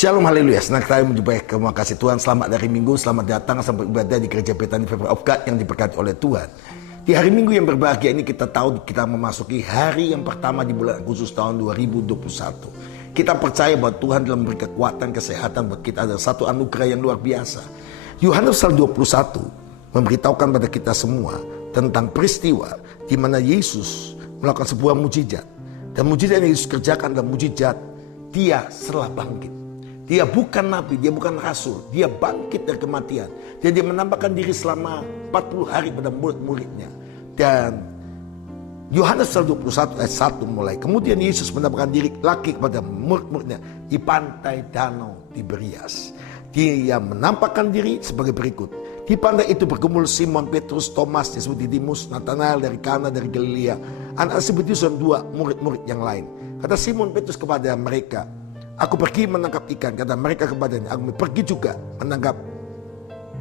Shalom, haleluya. Senang sekali menjumpai. Terima kasih Tuhan. Selamat dari Minggu. Selamat datang sampai ibadah di Gereja Bethany Family of God yang diberkati oleh Tuhan. Di hari Minggu yang berbahagia ini kita tahu kita memasuki hari yang pertama di bulan Agustus tahun 2021. Kita percaya bahwa Tuhan telah memberi kekuatan, kesehatan buat kita. Ada satu anugerah yang luar biasa. Yohanes pasal 21 memberitahukan pada kita semua tentang peristiwa di mana Yesus melakukan sebuah mujizat. Dan mujizat yang Yesus kerjakan adalah mujizat Dia setelah bangkit. Dia bukan nabi, dia bukan rasul. Dia bangkit dari kematian. Dan dia menampakkan diri selama 40 hari pada murid-muridnya. Dan Yohanes 21 ayat 1 mulai. Kemudian Yesus menampakkan diri lagi kepada murid-muridnya di pantai Danau Tiberias. Dia menampakkan diri sebagai berikut. Di pantai itu berkumpul Simon Petrus, Thomas disebut Didimus, Nathanael dari Kana dari Galilea, anak Zebedius dan dua murid-murid yang lain. Kata Simon Petrus kepada mereka, "Aku pergi menangkap ikan." Kata mereka kepadanya, "Aku pergi juga menangkap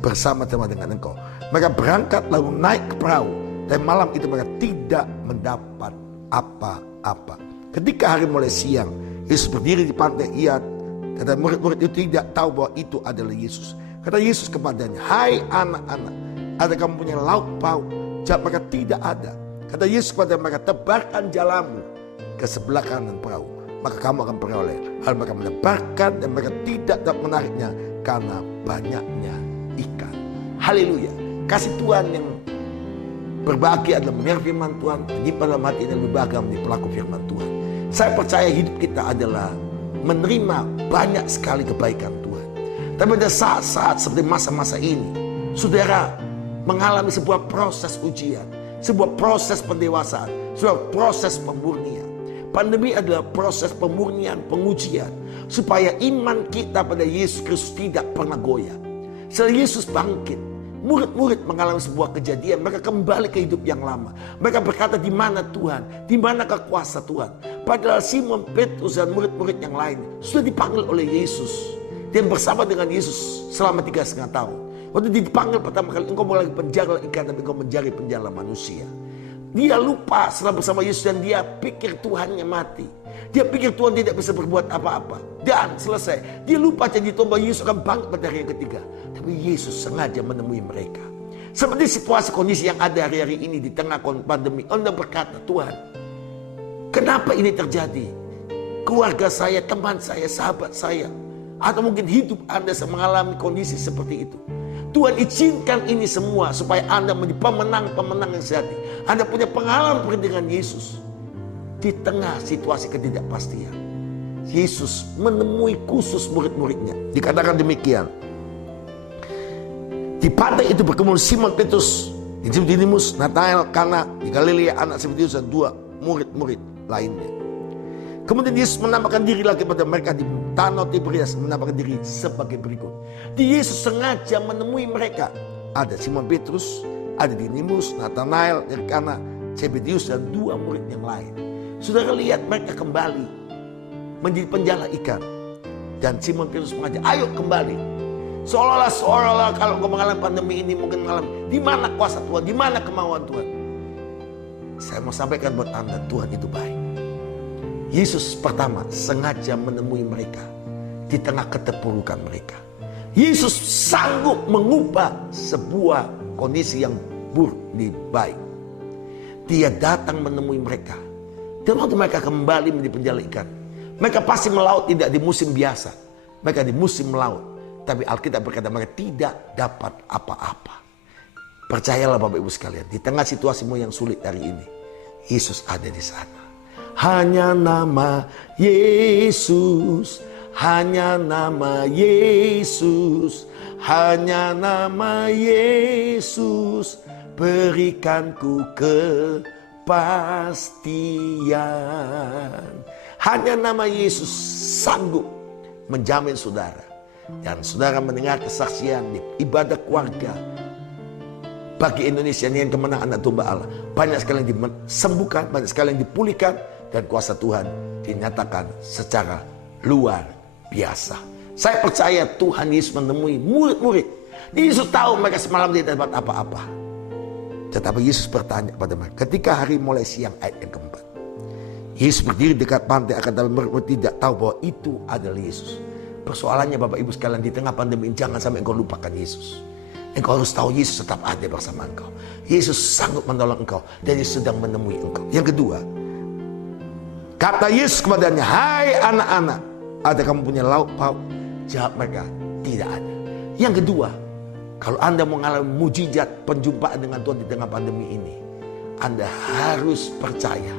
bersama-sama dengan engkau." Mereka berangkat lalu naik ke perahu. Dan malam itu mereka tidak mendapat apa-apa. Ketika hari mulai siang, Yesus berdiri di pantai. Kata murid-murid itu tidak tahu bahwa itu adalah Yesus. Kata Yesus kepadanya, "Hai anak-anak, ada kamu punya lauk pauk?" Jawab mereka, "Tidak ada." Kata Yesus kepada mereka, "Tebarkan jalamu ke sebelah kanan perahu, maka kamu akan peroleh." Hal mereka menebarkan dan mereka tidak dapat menariknya karena banyaknya ikan. Haleluya. Kasih Tuhan yang berbahagia adalah mendengar firman Tuhan, menyimpan dalam hati dan berbahagia menjadi pelaku firman Tuhan. Saya percaya hidup kita adalah menerima banyak sekali kebaikan Tuhan. Tapi ada saat-saat seperti masa-masa ini, saudara mengalami sebuah proses ujian, sebuah proses pendewasaan, sebuah proses pemurnian. Pandemi adalah proses pemurnian, pengujian, supaya iman kita pada Yesus Kristus tidak pernah goyah. Setelah Yesus bangkit, murid-murid mengalami sebuah kejadian. Mereka kembali ke hidup yang lama. Mereka berkata, "Di mana Tuhan? Di mana kuasa Tuhan?" Padahal Simon Petrus dan murid-murid yang lain sudah dipanggil oleh Yesus. Dia bersama dengan Yesus selama 3,5 tahun. Waktu dipanggil pertama kali, "Engkau mulai penjara ikan, tapi engkau menjadi penjara manusia." Dia lupa setelah bersama Yesus dan dia pikir Tuhannya mati. Dia pikir Tuhan tidak bisa berbuat apa-apa. Dan selesai. Dia lupa janji Tuhan bahwa Yesus akan bangkit pada hari yang ketiga. Tapi Yesus sengaja menemui mereka. Seperti situasi kondisi yang ada hari-hari ini di tengah pandemi. Anda berkata, "Tuhan, kenapa ini terjadi? Keluarga saya, teman saya, sahabat saya, atau mungkin hidup Anda mengalami kondisi seperti itu. Tuhan izinkan ini semua supaya Anda menjadi pemenang-pemenang yang sejati. Anda punya pengalaman dengan Yesus. Di tengah situasi ketidakpastian, Yesus menemui khusus murid-muridnya. Dikatakan demikian. Di pantai itu berkumpul Simon Petrus, Didimus, Nathanael, Kana di Galilea, anak Zebedius dan dua murid-murid lainnya. Kemudian Yesus menampakkan diri lagi pada mereka di Danau Tiberias, menampakkan diri sebagai berikut. Di Yesus sengaja menemui mereka. Ada Simon Petrus, ada Didimus, Nathanael dari Kana, Zebedius dan dua murid yang lain. Saudara lihat mereka kembali menjadi penjala ikan. Dan Simon Petrus mengajak, "Ayo kembali." Seolah-olah kalau engkau mengalami pandemi ini mungkin mengalami, di mana kuasa Tuhan, di mana kemauan Tuhan. Saya mau sampaikan buat Anda, Tuhan itu baik. Yesus pertama sengaja menemui mereka di tengah keterpurukan mereka. Yesus sanggup mengubah sebuah kondisi yang buruk di baik. Dia datang menemui mereka. Dan waktu mereka kembali menjadi penjala ikan, mereka pasti melaut tidak di musim biasa. Mereka di musim melaut. Tapi Alkitab berkata mereka tidak dapat apa-apa. Percayalah Bapak Ibu sekalian, di tengah situasimu yang sulit hari ini, Yesus ada di sana. Hanya nama Yesus, hanya nama Yesus, hanya nama Yesus berikanku kepastian. Hanya nama Yesus sanggup menjamin saudara. Dan saudara mendengar kesaksian di ibadah keluarga bagi Indonesia yang kemenangan anak domba Allah. Banyak sekali yang disembuhkan, banyak sekali yang dipulihkan, dan kuasa Tuhan dinyatakan secara luar biasa. Saya percaya Tuhan Yesus menemui murid-murid. Yesus tahu mereka semalam tidak dapat apa-apa. Tetapi Yesus bertanya kepada mereka ketika hari mulai siang, ayat yang keempat. Yesus berdiri dekat pantai, akan tapi mereka tidak tahu bahwa itu adalah Yesus. persoalannya Bapak Ibu sekalian di tengah pandemi ini, jangan sampai engkau lupakan Yesus. Engkau harus tahu Yesus tetap ada bersama engkau. Yesus sanggup menolong engkau dan Yesus sedang menemui engkau. Yang kedua, kata Yesus kepadanya, hai anak-anak, ada kamu punya lauk pauk? Jawab mereka, tidak ada. Yang kedua, kalau Anda mengalami mujizat penjumpaan dengan Tuhan di tengah pandemi ini, Anda harus percaya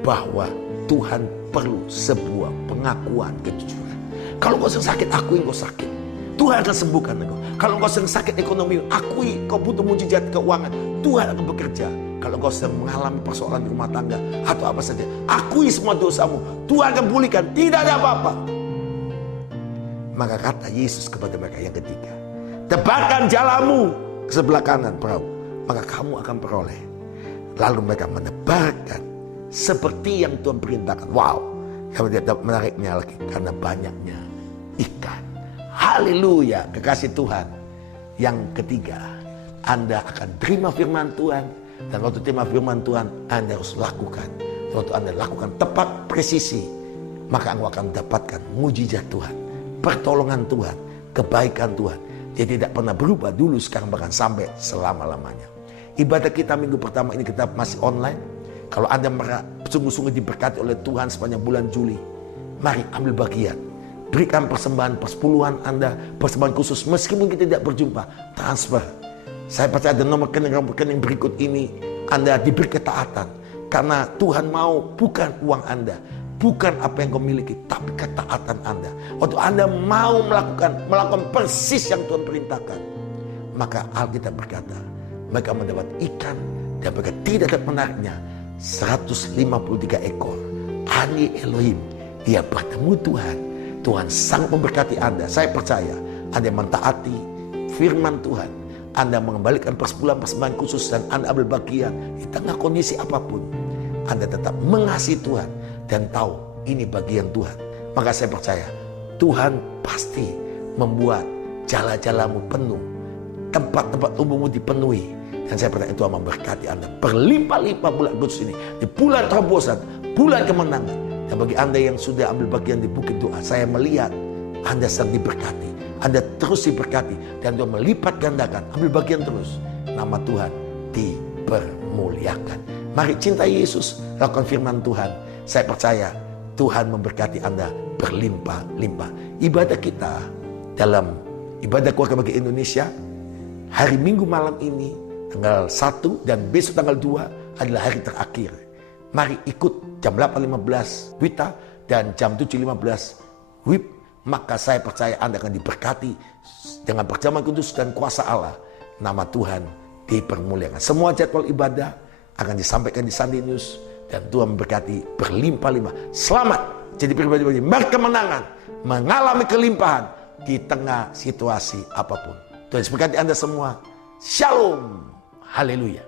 bahwa Tuhan perlu sebuah pengakuan kejujuran. Kalau kau sedang sakit, akui kau sakit. Tuhan akan sembuhkan engkau. Kalau kau sedang sakit ekonomi, akui kau butuh mujizat keuangan. Tuhan akan bekerja. Kalau kau sedang mengalami persoalan di rumah tangga atau apa saja, akui semua dosamu. Tuhan akan pulihkan. Tidak ada apa-apa. Maka kata Yesus kepada mereka yang ketiga, tebarkan jalamu ke sebelah kanan perahu, maka kamu akan peroleh. Lalu mereka menebarkan seperti yang Tuhan perintahkan. Wow, yang menariknya lagi karena banyaknya ikan. Haleluya, kekasih Tuhan. Yang ketiga, Anda akan terima firman Tuhan. Dan waktu terima firman Tuhan, Anda harus lakukan. Waktu Anda lakukan tepat presisi, maka Anda akan dapatkan mujizat Tuhan, pertolongan Tuhan, kebaikan Tuhan. Dia tidak pernah berubah dulu, sekarang bahkan sampai selama-lamanya. Ibadah kita minggu pertama ini kita masih online. Kalau Anda sungguh-sungguh diberkati oleh Tuhan sepanjang bulan Juli, mari ambil bagian. Berikan persembahan persepuluhan Anda, persembahan khusus. Meskipun kita tidak berjumpa, transfer. Saya percaya ada nomor rekening berikut ini. Anda diberi ketaatan. Karena Tuhan mau bukan uang Anda, bukan apa yang kau miliki, tapi ketaatan Anda. Waktu Anda mau melakukan persis yang Tuhan perintahkan, maka Alkitab berkata, mereka mendapat ikan dan mereka tidak dapat menariknya. 153 ekor. Ani Elohim. Dia bertemu Tuhan. Tuhan sanggup memberkati Anda. Saya percaya Anda mentaati firman Tuhan, Anda mengembalikan persepuluhan persembahan khusus dan Anda ambil bagian di tengah kondisi apapun, Anda tetap mengasihi Tuhan dan tahu ini bagian Tuhan. Maka saya percaya Tuhan pasti membuat jala-jalamu penuh, tempat-tempat tumbuhmu dipenuhi. Dan saya percaya Tuhan memberkati Anda berlimpah-limpah bulan kudus ini, di bulan terobosan, bulan kemenangan. Dan bagi Anda yang sudah ambil bagian di bukit doa, saya melihat Anda sedang diberkati. Anda terus diberkati. Dan Tuhan melipat gandakan. Ambil bagian terus. Nama Tuhan dipermuliakan. Mari cintai Yesus. Lakukan firman Tuhan. Saya percaya Tuhan memberkati Anda berlimpah-limpah. Ibadah kita dalam ibadah keluarga bagi Indonesia, hari Minggu malam ini, tanggal 1 dan besok tanggal 2 adalah hari terakhir. Mari ikut jam 8.15 Wita dan jam 7.15 WIB. Maka saya percaya Anda akan diberkati dengan perjamuan kudus dan kuasa Allah. Nama Tuhan dipermuliakan. Semua jadwal ibadah akan disampaikan di Sunday News. Dan Tuhan memberkati berlimpah-limpah. Selamat jadi pribadi berkemenangan, mengalami kelimpahan di tengah situasi apapun. Tuhan memberkati Anda semua. Shalom. Haleluya.